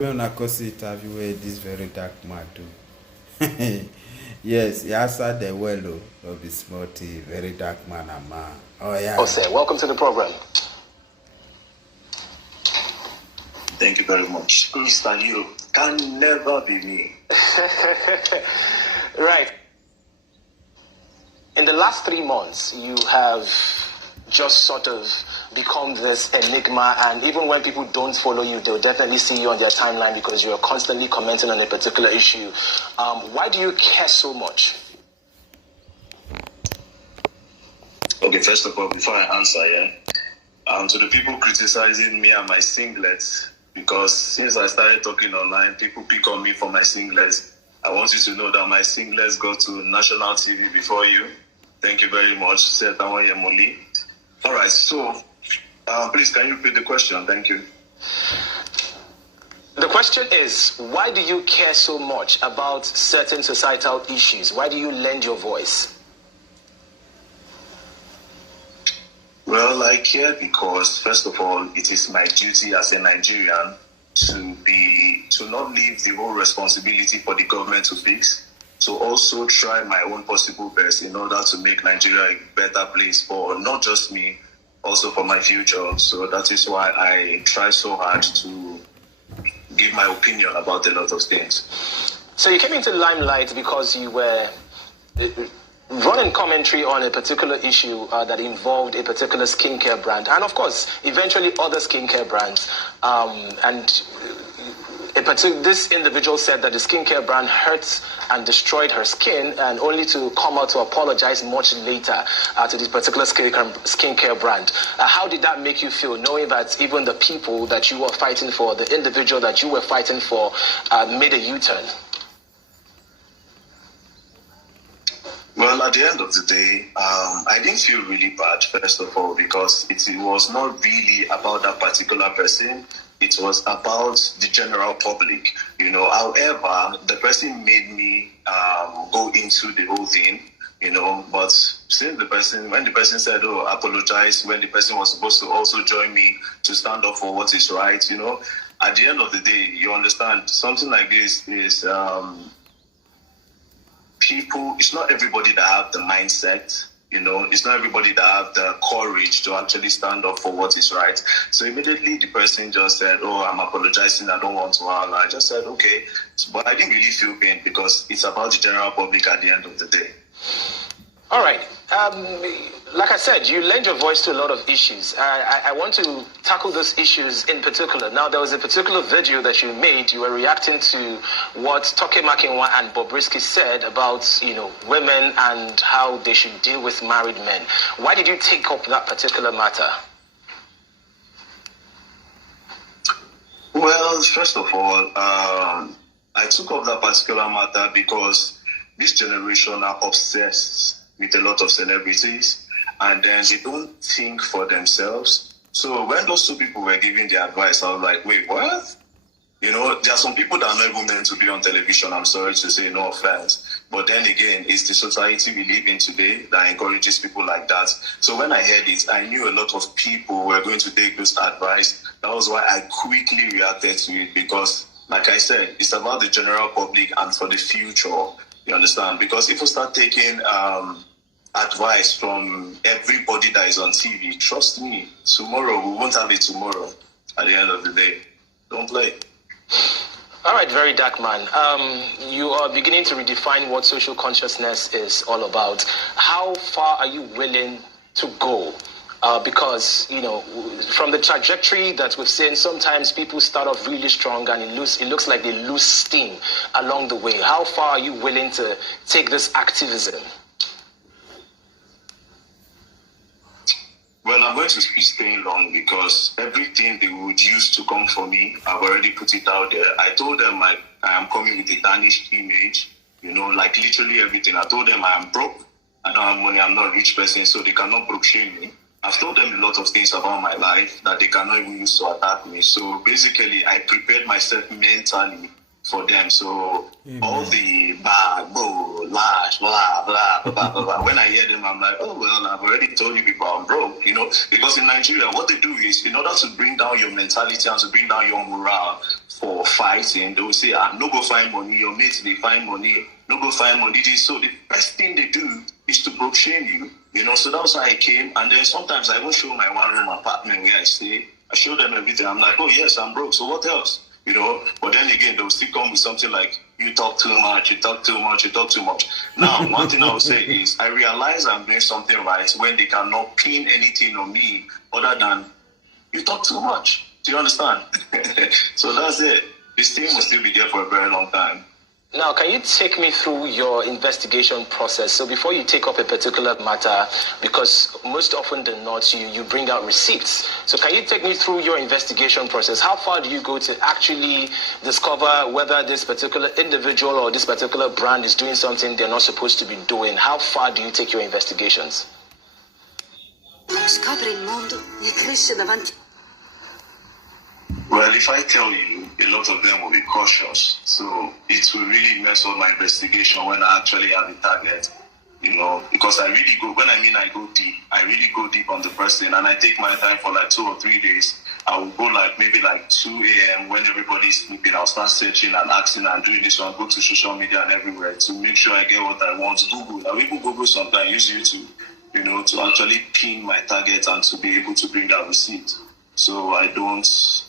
When I course interview where this very dark man do. Yes, he answered the well, oh, no be small thing, very dark man and man. Oh yeah. Jose, welcome to the program. Thank you very much. Mr. You can never be me. Right. In the last 3 months, you have just sort of become this enigma, and even when people don't follow you, they'll definitely see you on their timeline because you're constantly commenting on a particular issue. Why do you care so much? Okay, first of all, before I answer, to the people criticizing me and my singlets, because since I started talking online, people pick on me for my singlets. I want you to know that my singlets go to national TV before you. Thank you very much, Seth Awayemoli. All right, so please, can you repeat the question? Thank you. The question is, why do you care so much about certain societal issues? Why do you lend your voice? Well, I care because, first of all, it is my duty as a Nigerian to not leave the whole responsibility for the government to fix, to also try my own possible best in order to make Nigeria a better place for not just me, also for my future. So that is why I try so hard to give my opinion about a lot of things. So you came into the limelight because you were running commentary on a particular issue that involved a particular skincare brand, and of course, eventually other skincare brands. This individual said that the skincare brand hurt and destroyed her skin, and only to come out to apologize much later to this particular skincare brand. How did that make you feel, knowing that even the people that you were fighting for, the individual that you were fighting for, made a U-turn? Well, at the end of the day, I didn't feel really bad, first of all, because it was not really about that particular person. It was about the general public, However, the person made me go into the whole thing, But since when the person said, "Oh, apologize," when the person was supposed to also join me to stand up for what is right, at the end of the day, you understand, something like this is people. It's not everybody that have the mindset. It's not everybody that have the courage to actually stand up for what is right. So immediately the person just said, "Oh, I'm apologizing. I don't want to holler." I just said, "Okay." But I didn't really feel pain because it's about the general public at the end of the day. All right. Like I said, you lend your voice to a lot of issues. I want to tackle those issues in particular. Now, there was a particular video that you made. You were reacting to what Toke Makinwa and Bobrisky said about, women and how they should deal with married men. Why did you take up that particular matter? Well, first of all, I took up that particular matter because this generation are obsessed with a lot of celebrities, and then they don't think for themselves. So when those two people were giving their advice, I was like, wait, what? There are some people that are not even meant to be on television, I'm sorry to say, no offense. But then again, it's the society we live in today that encourages people like that. So when I heard it, I knew a lot of people were going to take this advice. That was why I quickly reacted to it, because, like I said, it's about the general public and for the future. You understand? Because if we start taking advice from everybody that is on TV, trust me, tomorrow we won't have it tomorrow. At the end of the day, don't play. All right, very dark man. You are beginning to redefine what social consciousness is all about. How far are you willing to go? Because, from the trajectory that we've seen, sometimes people start off really strong and it looks like they lose steam along the way. How far are you willing to take this activism? Well, I'm going to be staying long because everything they would use to come for me, I've already put it out there. I told them I am coming with a tarnished image, like literally everything. I told them I am broke, I don't have money, I'm not a rich person, so they cannot broke shame me. I've told them a lot of things about my life that they cannot even use to attack me. So basically, I prepared myself mentally for them. So all the bag, bow, lash, blah, blah, blah, blah, blah. When I hear them, I'm like, oh, well, I've already told you people I'm broke, you know, because in Nigeria, what they do is, in order to bring down your mentality and to bring down your morale for fighting, they will say, no go find money, your mates, they find money, no go find money. So the best thing they do is to broke shame you, you know, so that's why I came. And then sometimes I won't show my one-room apartment where I stay. I show them everything. I'm like, oh, yes, I'm broke, so what else? You know, but then again, they'll still come with something like, you talk too much, you talk too much, you talk too much. Now, one thing I will say is, I realize I'm doing something right when they cannot pin anything on me other than, you talk too much. Do you understand? So that's it. This team will still be there for a very long time. Now, can you take me through your investigation process? So before you take up a particular matter, because most often than not, you bring out receipts. So can you take me through your investigation process? How far do you go to actually discover whether this particular individual or this particular brand is doing something they're not supposed to be doing? How far do you take your investigations? Scopri il mondo e cresce davanti. Well, if I tell you, a lot of them will be cautious. So it will really mess up my investigation when I actually have a target, you know, because I really go deep on the person, and I take my time for like 2 or 3 days. I will go maybe 2 a.m. when everybody's sleeping. I'll start searching and asking and doing this. I'll go to social media and everywhere to make sure I get what I want. Google. I will even Google sometimes, use YouTube, you know, to actually pin my target and to be able to bring that receipt. So I don't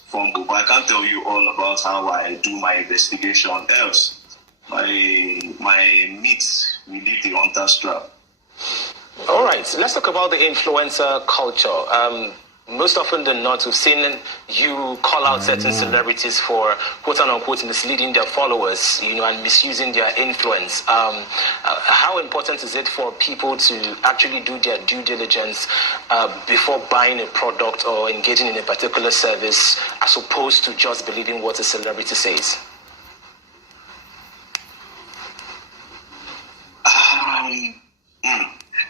fumble. But I can't tell you all about how I do my investigation. Else, my meat will leave the hunter's trap. All right, so let's talk about the influencer culture. Most often than not, we've seen you call out certain celebrities for quote-unquote misleading their followers, you know, and misusing their influence. How important is it for people to actually do their due diligence before buying a product or engaging in a particular service, as opposed to just believing what a celebrity says?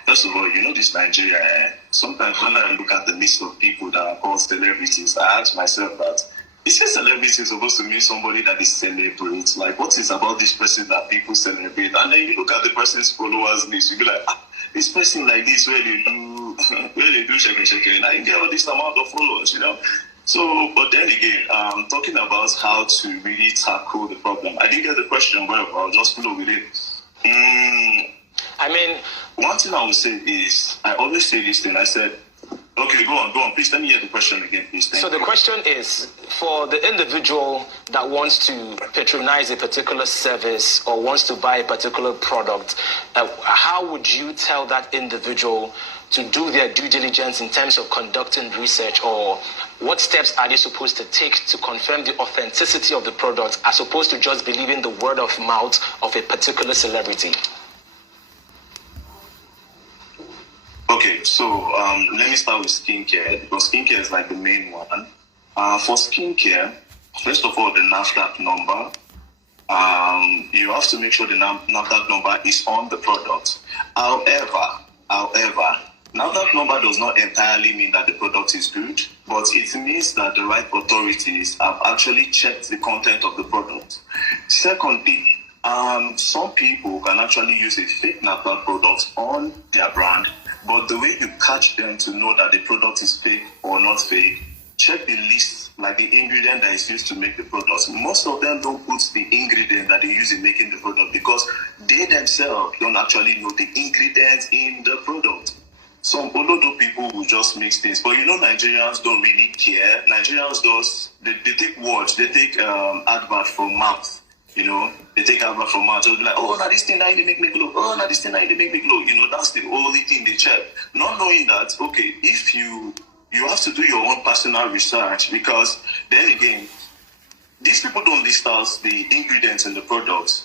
First of all, you know this Nigeria, sometimes when I look at the list of people that are called celebrities, I ask myself that, is a celebrity supposed to mean somebody that is celebrate? Like, what is about this person that people celebrate? And then you look at the person's followers list, you be like, this person like this, where they do shake, and I get all this amount of followers, you know? So, but then again, talking about how to really tackle the problem. I didn't get the question well, but I'll just flow with it. One thing I would say is, I always say this thing. I said, okay, go on. Please, let me hear the question again, please. So the question is, for the individual that wants to patronize a particular service or wants to buy a particular product, how would you tell that individual to do their due diligence in terms of conducting research, or what steps are they supposed to take to confirm the authenticity of the product, as opposed to just believing the word of mouth of a particular celebrity? Okay, so let me start with skincare, because skincare is like the main one. For skincare, first of all, the NAFDAC number. You have to make sure the NAFDAC number is on the product. However, NAFDAC number does not entirely mean that the product is good, but it means that the right authorities have actually checked the content of the product. Secondly, some people can actually use a fake NAFDAC product on their brand, but the way you catch them to know that the product is fake or not fake, check the list, like the ingredient that is used to make the product. Most of them don't put the ingredient that they use in making the product because they themselves don't actually know the ingredients in the product. Some Olodo people will just mix things, but you know Nigerians don't really care. Nigerians they take words, they take advert from mouth. You know, they take advert from mouth. So they'll be like, oh, now this thing now they make me glow. Oh, now this thing now they make me glow. You know, that's the only thing they check. Not knowing that, okay, if you have to do your own personal research, because then again, these people don't list out the ingredients in the product.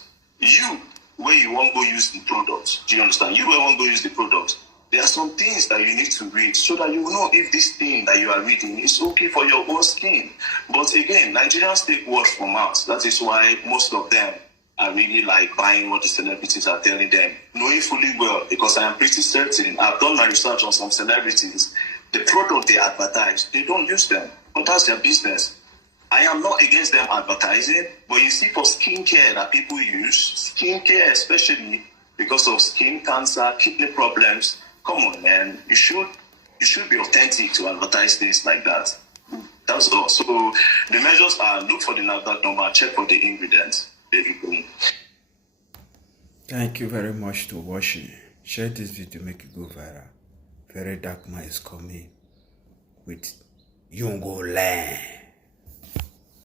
Where you won't go use the product. Do you understand? You where won't go use the product. There are some things that you need to read so that you know if this thing that you are reading is okay for your own skin. But again, Nigerians take words from mouth. That is why most of them are really like buying what the celebrities are telling them, knowing fully well, because I am pretty certain, I've done my research on some celebrities, the product they advertise, they don't use them, but that's their business. I am not against them advertising, but you see, for skincare that people use, skincare especially because of skin cancer, kidney problems. Come on, man, you should be authentic to advertise things like that. That's all. So the measures are: look for the NAFDAC number, check for the ingredients. Basically. Thank you very much to watching. Share this video, make it go viral. Very Dark Man is coming with You Go Learn.